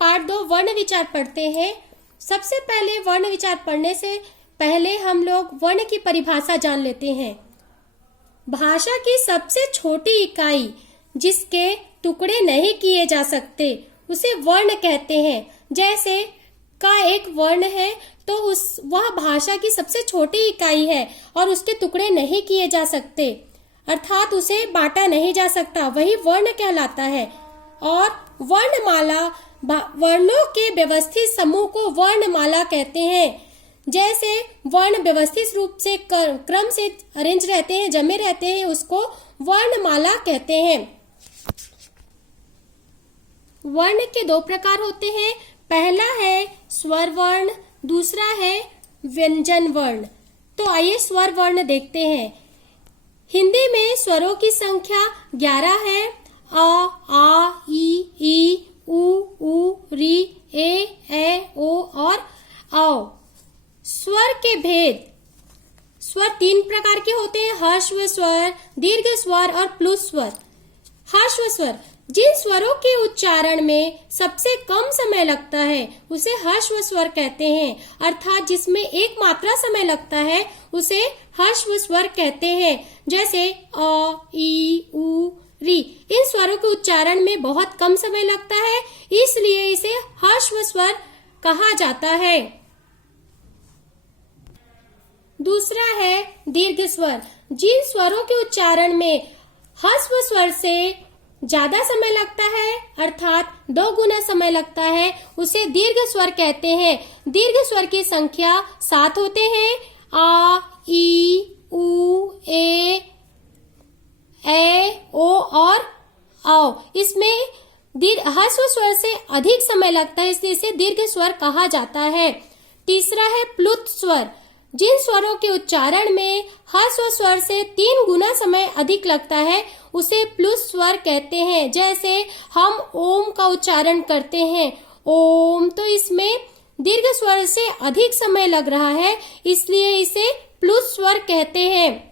Part 2 वर्ण विचार पढ़ते हैं। सबसे पहले वर्ण विचार पढ़ने से पहले हम लोग वर्ण की परिभाषा जान लेते हैं। भाषा की सबसे छोटी इकाई जिसके टुकड़े नहीं किए जा सकते उसे वर्ण कहते हैं। जैसे का एक वर्ण है तो वह भाषा की सबसे छोटी इकाई है और उसके टुकड़े नहीं किए जा सकते, अर्थात उसे बांटा नहीं जा सकता, वही वर्ण कहलाता है। और वर्णमाला वर्णों के व्यवस्थित समूह को वर्णमाला कहते हैं। जैसे वर्ण व्यवस्थित रूप से क्रम से अरेंज रहते हैं, जमे रहते हैं, उसको वर्णमाला कहते हैं। वर्ण के 2 प्रकार होते हैं। पहला है स्वर वर्ण, दूसरा है व्यंजन वर्ण। तो आइए स्वर वर्ण देखते हैं। हिंदी में स्वरों की संख्या 11 है। अ, आ, ई, उ, री, ए, ओ और औ। स्वर के भेद। स्वर 3 प्रकार के होते हैं, ह्रस्व स्वर, दीर्घ स्वर और प्लुत स्वर। ह्रस्व स्वर जिन स्वरों के उच्चारण में सबसे कम समय लगता है उसे ह्रस्व स्वर कहते हैं, अर्थात जिसमें एक मात्रा समय लगता है उसे ह्रस्व स्वर कहते हैं। जैसे अ, ई, उ, री। इन स्वरों के उच्चारण में बहुत कम समय लगता है, इसलिए इसे ह्रस्व स्वर कहा जाता है। दूसरा है दीर्घ स्वर। जिन स्वरों के उच्चारण में ह्रस्व स्वर से ज्यादा समय लगता है, अर्थात 2 गुना समय लगता है, उसे दीर्घ स्वर कहते हैं। दीर्घ स्वर की संख्या 7 होते हैं। आ, ई, उ, ए, ओ और औ। इसमें ह्रस्व स्वर से अधिक समय लगता है, इसलिए इसे दीर्घ स्वर कहा जाता है। तीसरा है प्लुत स्वर। जिन स्वरों के उच्चारण में ह्रस्व स्वर से 3 गुना समय अधिक लगता है उसे प्लुत स्वर कहते हैं। जैसे हम ओम का उच्चारण करते हैं, ओम, तो इसमें दीर्घ स्वर से अधिक समय लग रहा है, इसलिए इसे प्लुत स्वर कहते हैं।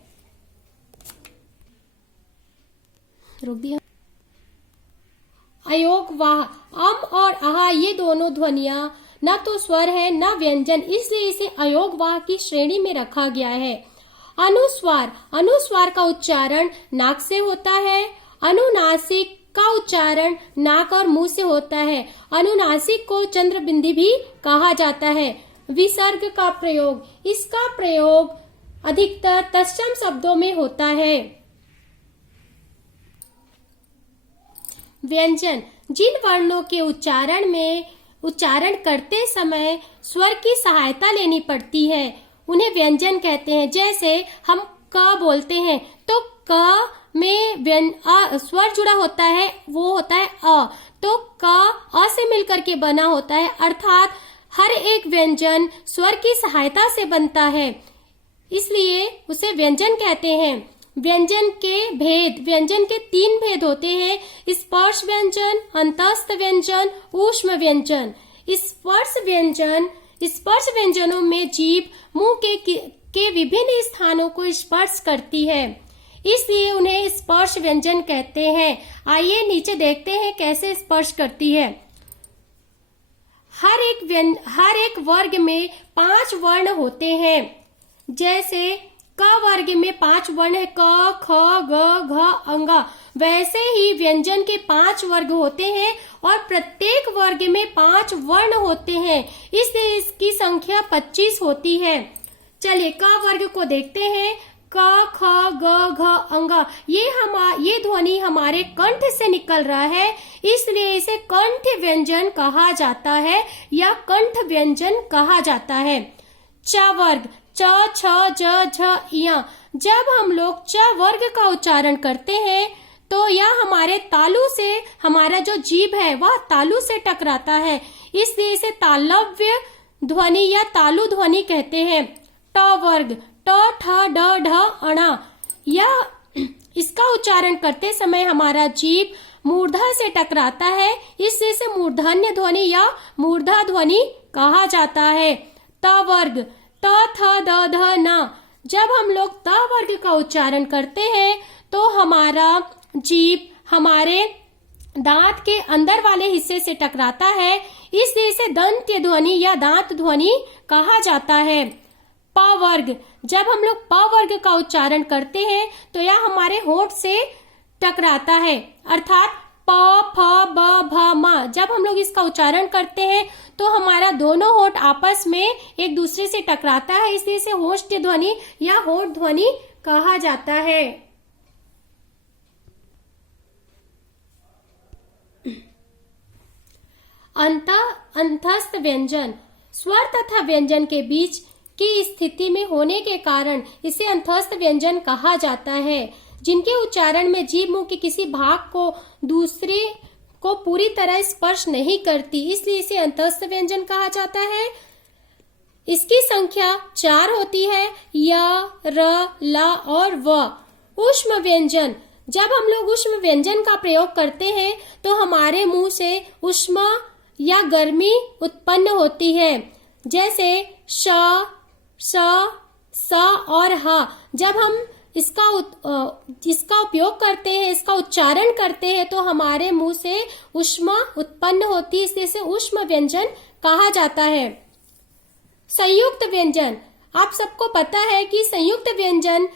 अयोग वाह। अम और आहा ये दोनों ध्वनियां न तो स्वर है न व्यंजन, इसलिए इसे अयोग वाह की श्रेणी में रखा गया है। अनुस्वार। अनुस्वार का उच्चारण नाक से होता है। अनुनासिक का उच्चारण नाक और मुंह से होता है। अनुनासिक को चंद्रबिंदी भी कहा जाता है। विसर्ग का प्रयोग। इसका प्रयोग अधिकतर तत्सम शब्दों में होता है। व्यंजन। जिन वर्णों के उच्चारण करते समय स्वर की सहायता लेनी पड़ती है उन्हें व्यंजन कहते हैं। जैसे हम क बोलते हैं तो क में स्वर जुड़ा होता है, वो होता है अ, तो क अ से मिलकर के बना होता है, अर्थात हर एक व्यंजन स्वर की सहायता से बनता है, इसलिए उसे व्यंजन कहते हैं। व्यंजन के भेद। व्यंजन के 3 भेद होते हैं, स्पर्श व्यंजन, अंतस्थ व्यंजन, ऊष्म व्यंजन। स्पर्श व्यंजनों में जीभ मुंह के विभिन्न स्थानों को स्पर्श करती है, इसलिए उन्हें स्पर्श व्यंजन कहते हैं। आइए नीचे देखते हैं कैसे स्पर्श करती है। हर एक वर्ग में 5 वर्ण होते हैं। जैसे क वर्ग में 5 वर्ण है, क, ख, ग, घ, अंग। वैसे ही व्यंजन के 5 वर्ग होते हैं और प्रत्येक वर्ग में 5 वर्ण होते हैं, इसलिए इसकी संख्या 25 होती है। चलिए क वर्ग को देखते हैं। क, ख, ग, घ, अंग। ये ध्वनि हमारे कंठ से निकल रहा है, इसलिए इसे कंठ व्यंजन कहा जाता है या कंठ व्यंजन कहा जाता है। च वर्ग। च, छ, ज, झ, य। जब हम लोग च वर्ग का उच्चारण करते हैं तो यह हमारे तालु से, हमारा जो जीभ है वह तालु से टकराता है, इसलिए इसे तालव्य ध्वनि या तालु ध्वनि कहते हैं। ट वर्ग। ट, ठ, ड, ढ, अण। इसका उच्चारण करते समय हमारा जीभ मूर्धा से टकराता है, इसलिए इसे मूर्धन्य ध्वनि या मूर्धा ध्वनि कहा जाता है। त वर्ग। त, थ, द, ध, न। जब हम लोग त वर्ग का उच्चारण करते हैं तो हमारा जीभ हमारे दांत के अंदर वाले हिस्से से टकराता है, इसलिए इसे दंत्य ध्वनि या दांत ध्वनि कहा जाता है। प वर्ग, जब हम लोग प वर्ग का उच्चारण करते हैं तो यह हमारे होंठ से टकराता है, अर्थात प फ ब भ म। जब हम लोग इसका उच्चारण करते हैं तो हमारा दोनों होंठ आपस में एक दूसरे से टकराता है, इसलिए इसे होष्ट ध्वनि या होंठ ध्वनि कहा जाता है। अंतस्थ व्यंजन, स्वर तथा व्यंजन के बीच की स्थिति में होने के कारण इसे अंतस्थ व्यंजन कहा जाता है, जिनके उच्चारण में जीभ मुंह के किसी भाग को दूसरे को पूरी तरह स्पर्श नहीं करती, इसलिए इसे अंतस्थ व्यंजन कहा जाता है। इसकी संख्या 4 होती है, य, र, ल और व। ऊष्म व्यंजन, जब हम लोग ऊष्म व्यंजन का प्रयोग करते हैं तो हमारे मुंह से ऊष्मा या गर्मी उत्पन्न होती है, जैसे श, स, स और ह। जब हम इसका उपयोग करते हैं, इसका उच्चारण करते हैं तो हमारे मुंह से ऊष्मा उत्पन्न होती है, इसलिए इसे ऊष्म व्यंजन कहा जाता है। संयुक्त व्यंजन, आप सबको पता है कि संयुक्त व्यंजन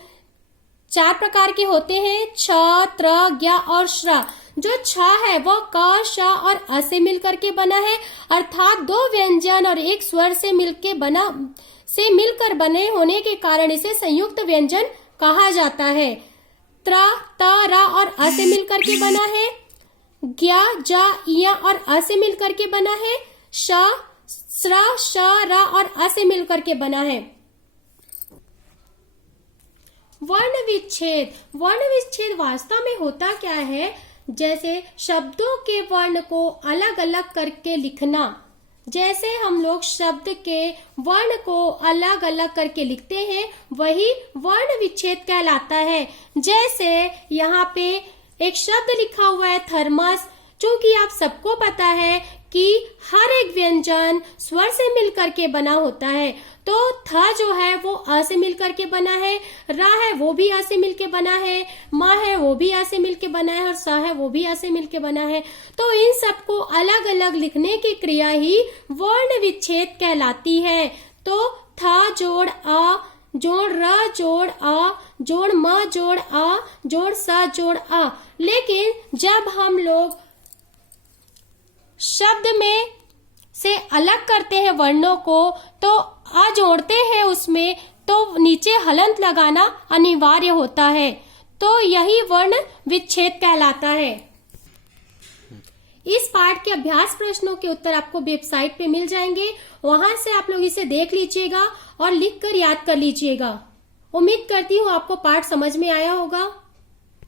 4 प्रकार के होते हैं, छ, त्र, ज्ञ और श्र। जो छ है वह क, श और अ से मिलकर के बना है, अर्थात 2 व्यंजन और एक स्वर से मिलकर बने होने के कारण इसे संयुक्त व्यंजन कहा जाता है। त्र, त, र और अ से मिलकर के बना है। ज्ञ, ज, य और अ से मिलकर के बना है। श, श्र, श, र और अ से मिलकर के बना है। वर्ण विच्छेद, वर्ण विच्छेद वास्तव में होता क्या है, जैसे शब्दों के वर्ण को अलग अलग करके लिखना। जैसे हम लोग शब्द के वर्ण को अलग अलग करके लिखते हैं, वही वर्ण विच्छेद कहलाता है। जैसे यहाँ पे एक शब्द लिखा हुआ है थर्मस, चूंकि आप सबको पता है कि हर एक व्यंजन स्वर से मिलकर के बना होता है, तो थ जो है वो अ से मिलकर के बना है, र है वो भी अ से मिलके बना है, म है वो भी अ से मिलके बना है और स है वो भी अ से मिलके बना है। तो इन सबको अलग अलग लिखने की क्रिया ही वर्ण विच्छेद कहलाती है। तो थ जोड़ अ जोड़ र जोड़ अ जोड़ म जोड़ अ जोड़ स जोड़ अ। लेकिन जब हम लोग शब्द में से अलग करते हैं वर्णों को, तो अ जोड़ते हैं उसमें, तो नीचे हलंत लगाना अनिवार्य होता है, तो यही वर्ण विच्छेद कहलाता है। इस पाठ के अभ्यास प्रश्नों के उत्तर आपको वेबसाइट पे मिल जाएंगे, वहां से आप लोग इसे देख लीजिएगा और लिखकर याद कर लीजिएगा। उम्मीद करती हूँ आपको पाठ समझ में आया होगा।